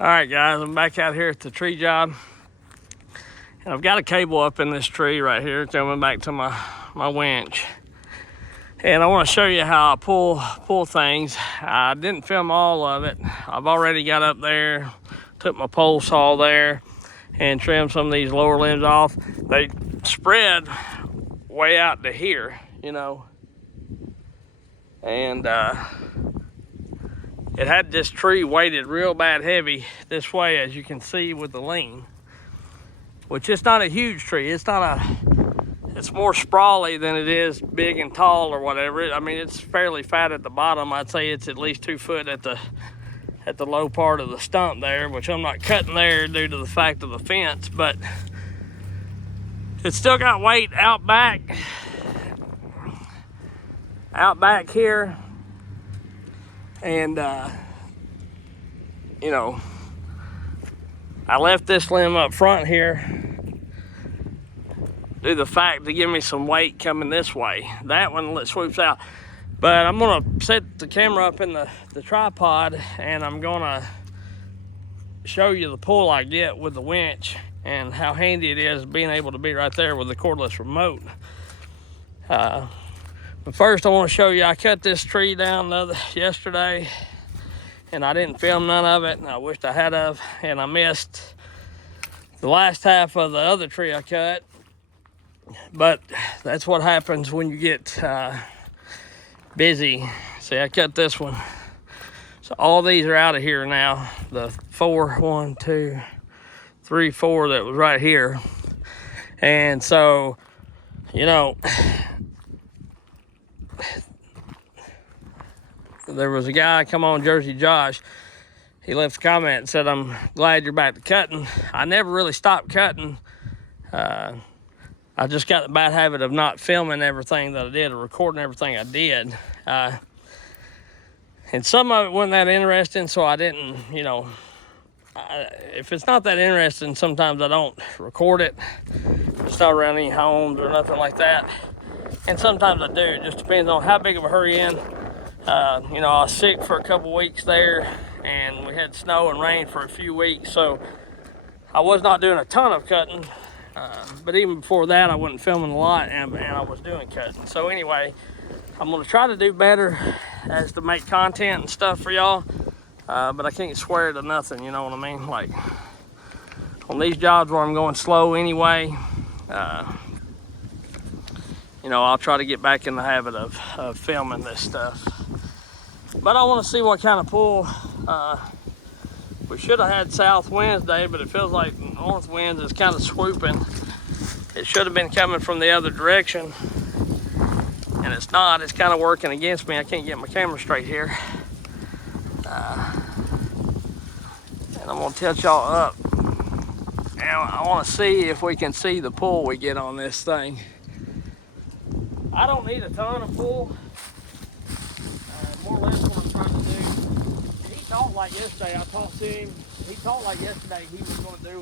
All right, guys, I'm back out here at the tree job, and I've got a cable up in this tree right here coming back to my winch. And I want to show you how I pull things. I didn't film all of it. I've already got up there, took my pole saw there, and trimmed some of these lower limbs off. They spread way out to here, you know, and it had this tree weighted real bad heavy this way, as you can see with the lean, which is not a huge tree. It's more sprawly than it is big and tall or whatever. I mean, it's fairly fat at the bottom. I'd say it's at least 2 foot at the low part of the stump there, which I'm not cutting there due to the fact of the fence, but it's still got weight out back here. And you know, I left this limb up front here due to the fact to give me some weight coming this way. That one swoops out. But I'm gonna set the camera up in the tripod, and I'm gonna show you the pull I get with the winch and how handy it is being able to be right there with the cordless remote. But first I want to show you, I cut this tree down yesterday, and I didn't film none of it, and I wished I had of, and I missed the last half of the other tree I cut. But that's what happens when you get busy. See, I cut this one. So all these are out of here now. The 1, 2, 3, 4 that was right here. And so, you know, there was a guy come on, Jersey Josh. He left a comment and said, "I'm glad you're back to cutting." I never really stopped cutting. I just got the bad habit of not filming everything that I did or recording everything I did. And some of it wasn't that interesting, so I didn't, you know, if it's not that interesting, sometimes I don't record it. It's not around any homes or nothing like that. And sometimes I do. It just depends on how big of a hurry in. You know, I was sick for a couple weeks there, and we had snow and rain for a few weeks, so I was not doing a ton of cutting. But even before that, I wasn't filming a lot, and I was doing cutting. So anyway, I'm gonna try to do better as to make content and stuff for y'all, but I can't swear to nothing, you know what I mean? Like, on these jobs where I'm going slow anyway, you know, I'll try to get back in the habit of filming this stuff. But I want to see what kind of pull. We should have had south winds today, but it feels like north winds is kind of swooping. It should have been coming from the other direction, and it's not. It's kind of working against me. I can't get my camera straight here. And I'm gonna tilt y'all up, and I want to see if we can see the pull we get on this thing. I don't need a ton of pull. More or less what I'm trying to do. He talked like yesterday. I talked to him. He talked like yesterday he was going to do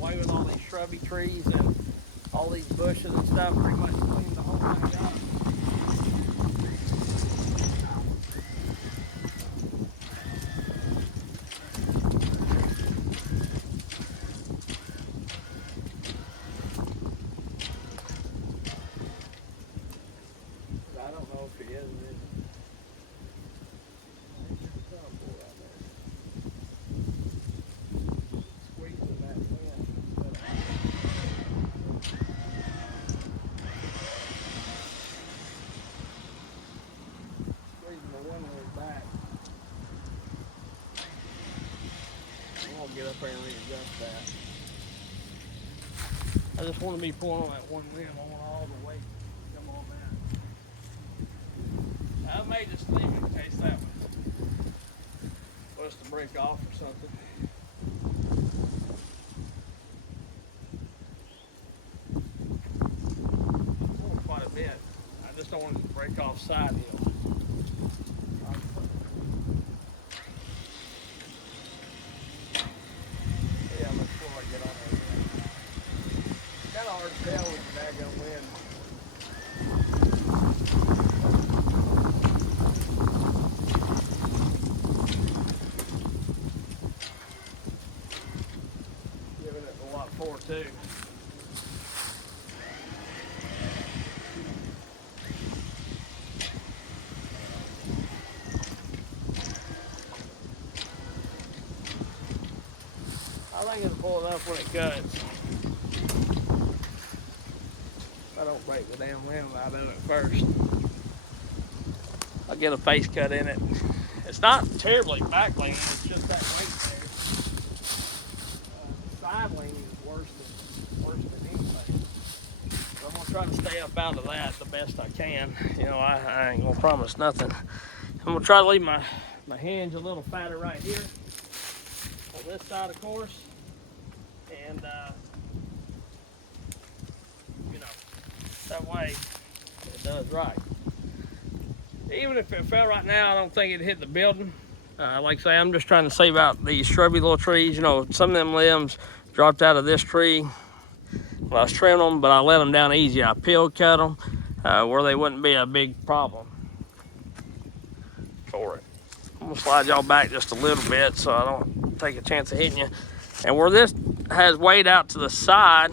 away with all these shrubby trees and all these bushes and stuff. Pretty much clean the whole thing up. I don't know if he is or isn't. Get up there and readjust that. I just want to be pulling on that one limb. I want all the weight to come on that. I may just leave it in case that was to break off or something. I'm pulling quite a bit. I just don't want it to break off side hill. Hard to tell with the daggone wind. before too. I think it'll pull it up when it cuts. I don't break the damn limb out of it first. I'll get a face cut in it. It's not terribly back leaning, it's just that weight there. Side leaning is worse than anything. So I'm gonna try to stay up out of that the best I can. You know, I ain't gonna promise nothing. I'm gonna try to leave my hinge a little fatter right here on this side, of course, and you know, that way it does right. Even if it fell right now, I don't think it'd hit the building. Like I say, I'm just trying to save out these shrubby little trees. You know, some of them limbs dropped out of this tree when I was trimming them, but I let them down easy. I peel cut them where they wouldn't be a big problem for it. I'm gonna slide y'all back just a little bit so I don't take a chance of hitting you. And where this has weight out to the side,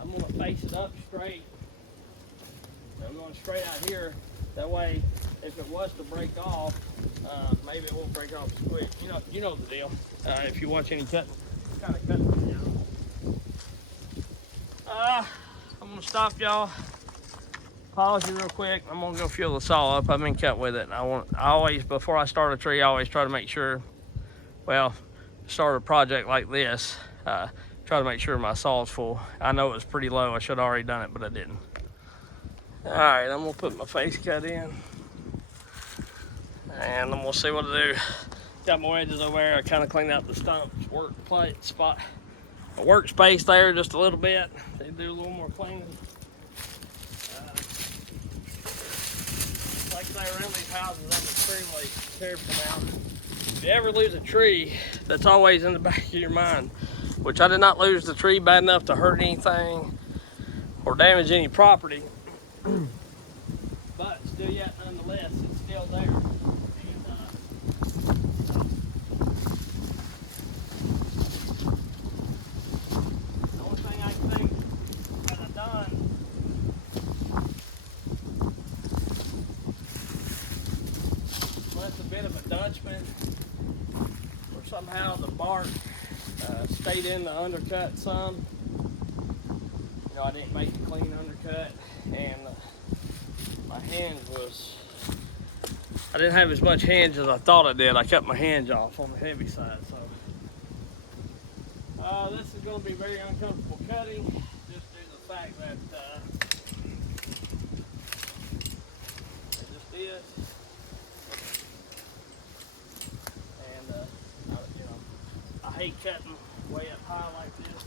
I'm gonna face it up straight. I'm going straight out here. That way, if it was to break off, maybe it won't break off as quick. You know the deal. If you watch any kind of cutting video. I'm gonna stop y'all. Pause you real quick. I'm gonna go fuel the saw up. I've been cut with it, and I always, before I start a tree, I always try to make sure. Well, start a project like this. Try to make sure my saw's full. I know it was pretty low. I should have already done it, but I didn't. All right, I'm gonna put my face cut in, and I'm gonna see what to do. Got my wedges over there. I kind of cleaned out the stumps, workspace there just a little bit. They do a little more cleaning. Like I say, around these houses, I'm extremely careful now. If you ever lose a tree, that's always in the back of your mind. Which I did not lose the tree bad enough to hurt anything or damage any property. But still yet, nonetheless, it's still there. And, the only thing I can think that I've done left a bit of a Dutchman, or somehow the bark stayed in the undercut some. You know, I didn't make a clean undercut, and my hinge was, I didn't have as much hinge as I thought I did. I cut my hinge off on the heavy side, so this is going to be very uncomfortable cutting, just due to the fact that it just is. And you know, I hate cutting way up high like this.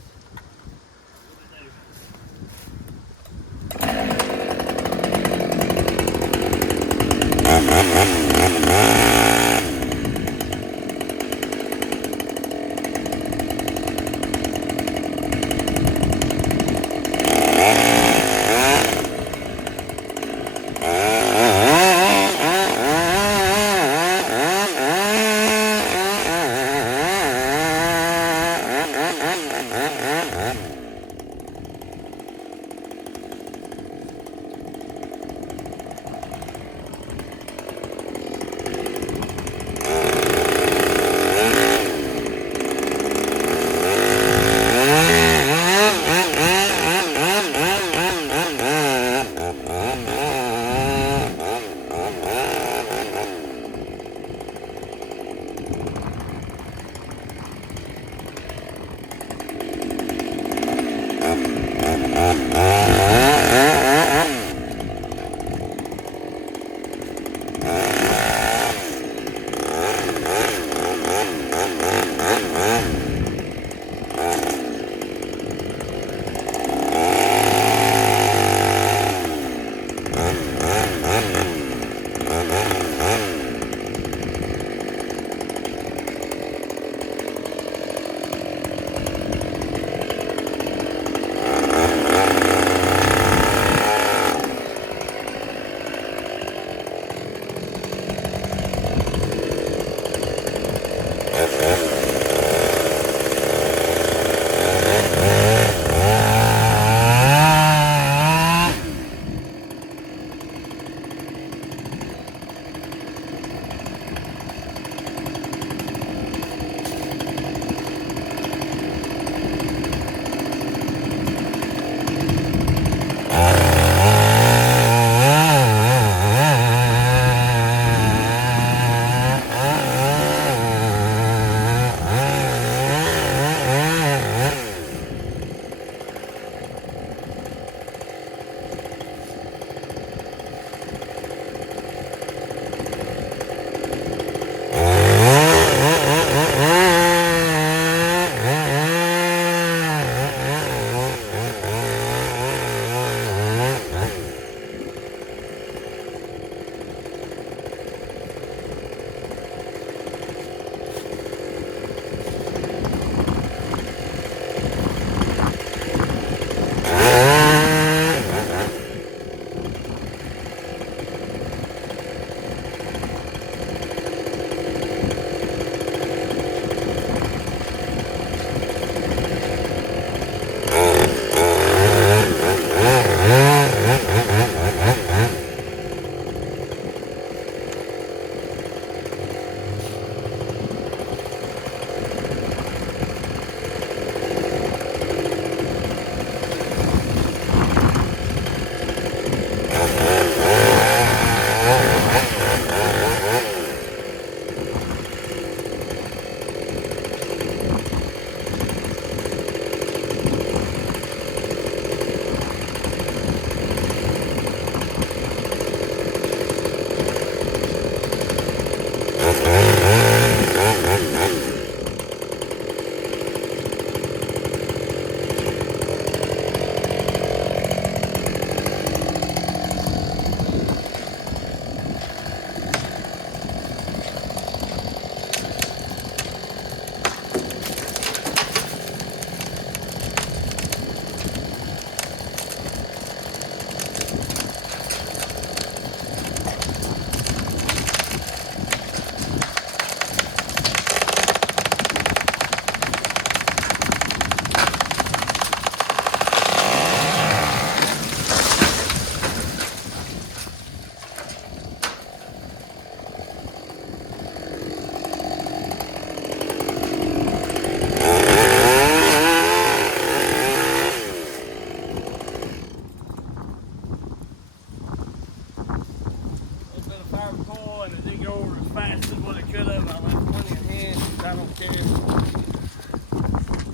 here.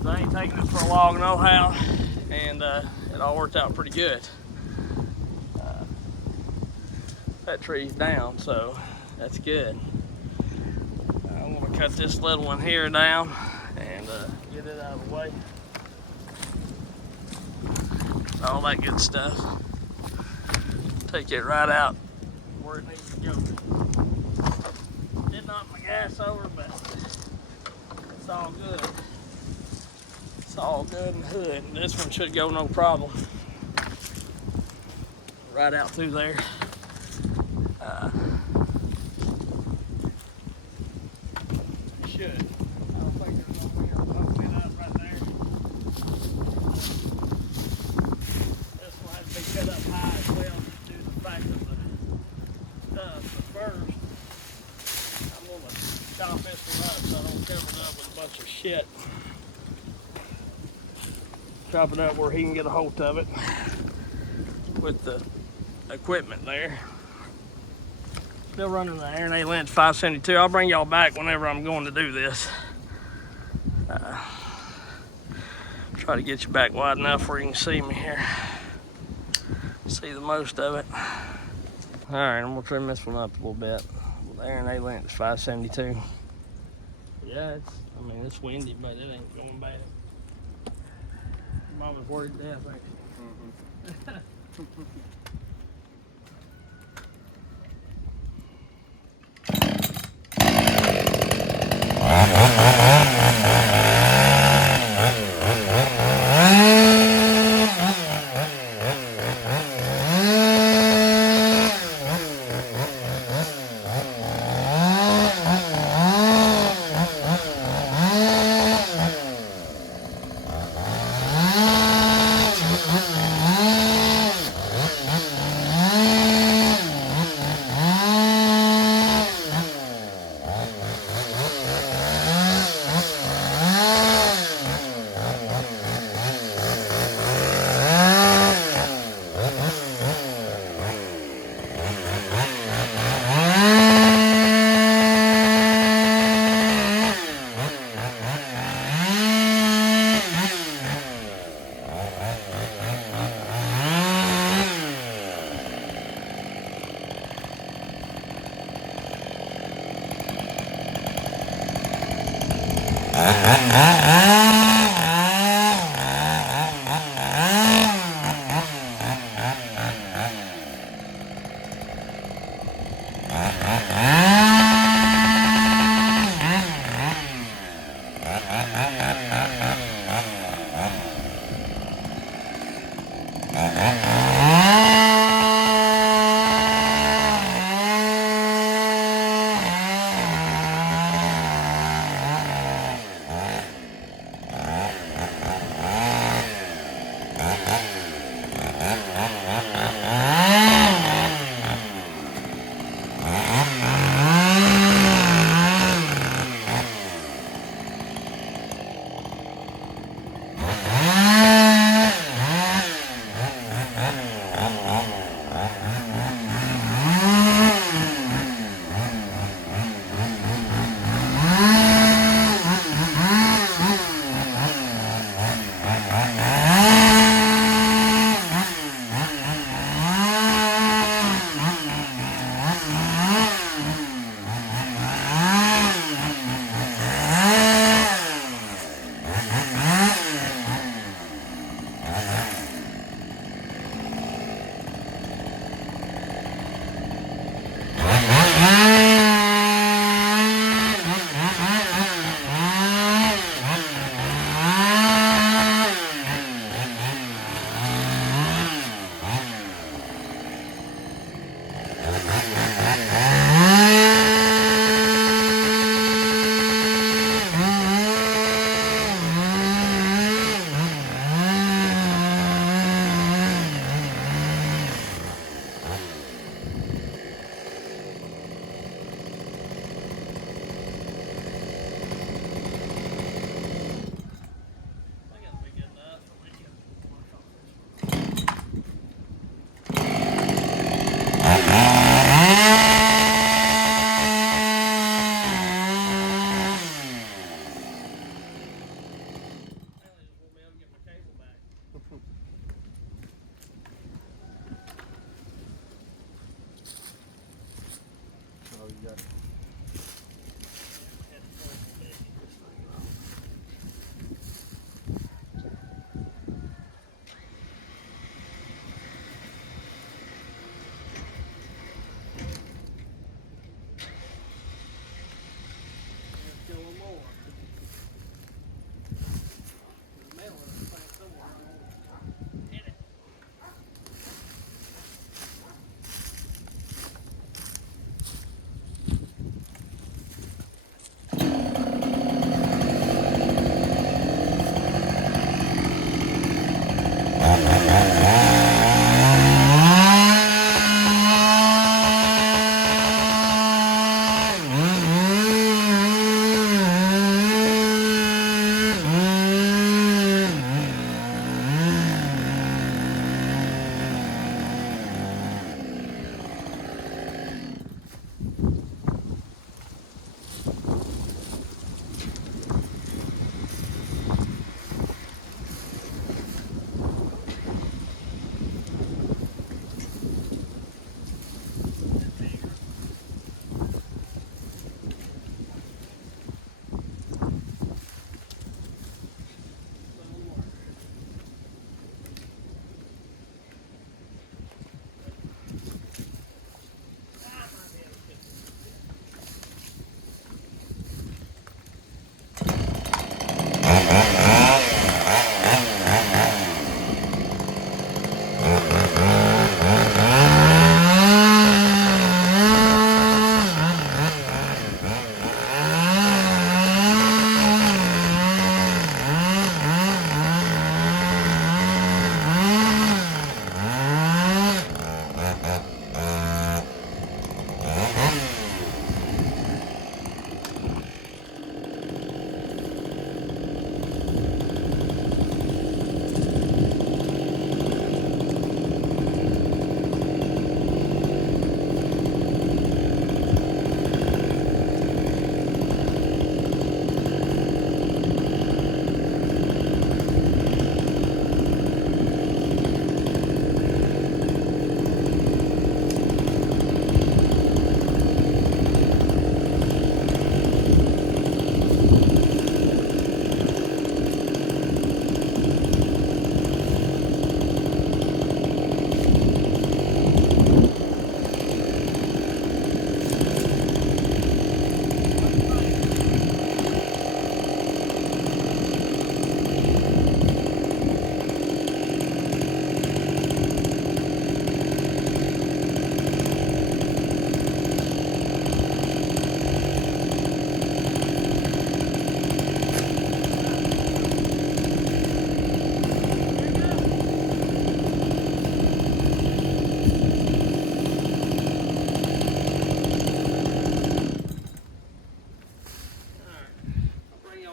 I ain't taking it for a log no how, and it all worked out pretty good. That tree's down, so that's good. I'm gonna cut this little one here down and get it out of the way. All that good stuff. Take it right out where it needs to go. Did knock my gas over, but it's all good. It's all good in the hood. This one should go no problem. Right out through there. Should. I don't think there's no way of opening it up right there. This one has to be cut up high as well due to the fact of the stuff. But first, I'm going to chop this one up so I don't cover it up with a bunch of shit. Chop it up where he can get a hold of it with the equipment there. Still running the R&A Lynch 572. I'll bring y'all back whenever I'm going to do this. Try to get you back wide enough where you can see me here. See the most of it. All right, I'm gonna trim this one up a little bit. The R&A Lynch 572. Yeah, it's windy, but it ain't going bad. Mama's worried to death, ain't she?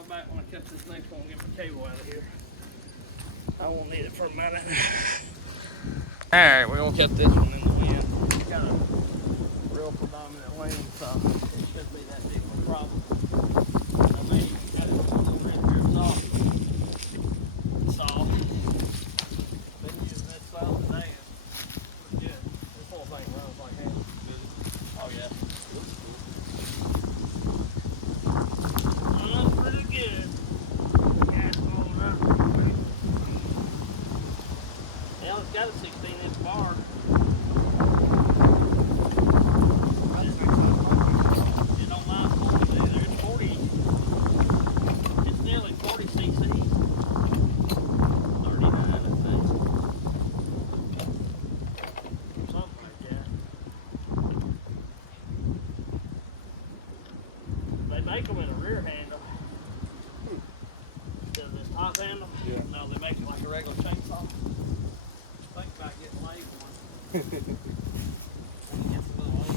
Back when I cut this next one, get my cable out of here. I won't need it for a minute. Alright, we're gonna cut this one in the end. It's got a real predominant lane, so it shouldn't be that big of a problem. I may even got it a little red here saw. Been using this saw today and it's good. This whole thing runs like hell. Oh yeah. Pretty good. Gas going up. Hell, it's got a 16-inch bar. It don't mind 40 either. It's 40. It's nearly 40 cc. 39, I think. Something like that. They make them in a rear handle. Does this top handle? Yeah. No, they make it like a regular chainsaw. Think about getting laid one. Gets a little old.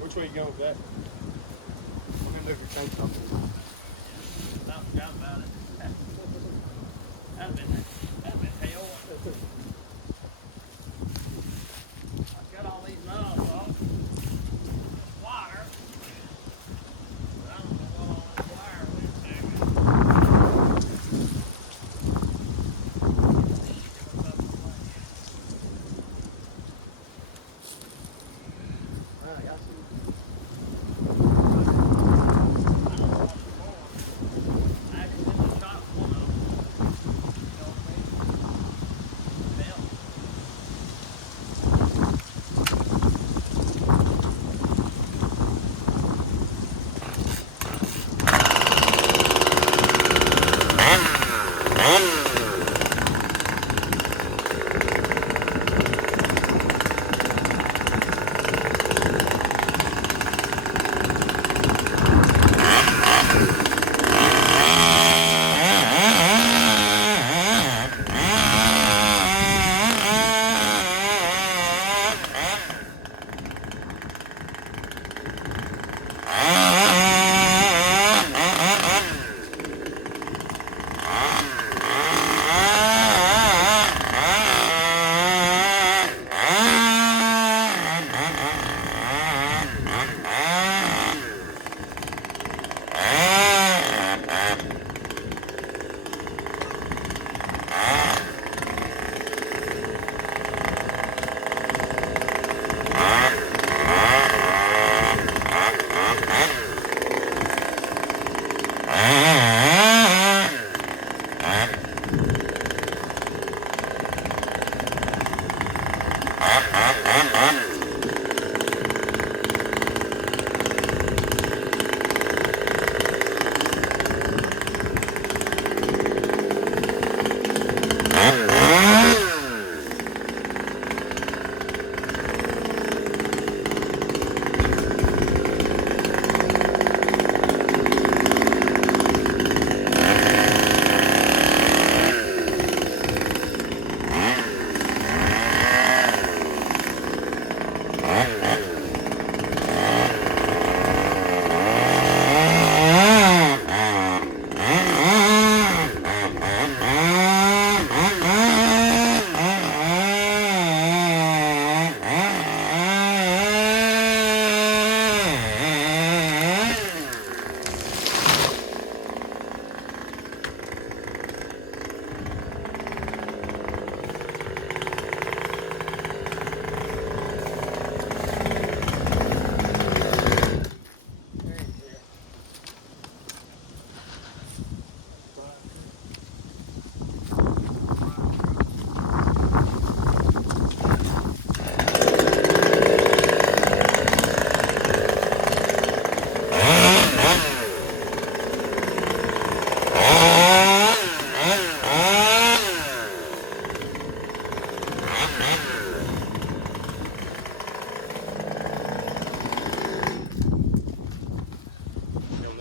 Which way you going with that? I'm gonna look at your chainsaw. I forgot about it. That'd been hell. I've got all these knobs off. Wire. But I don't know what all this wire went to. I got some. I don't know what's going. I accidentally shot one of them. You know what I mean?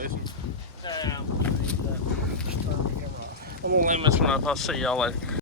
listen. Yeah, I'm gonna leave this one up. I'll see y'all later.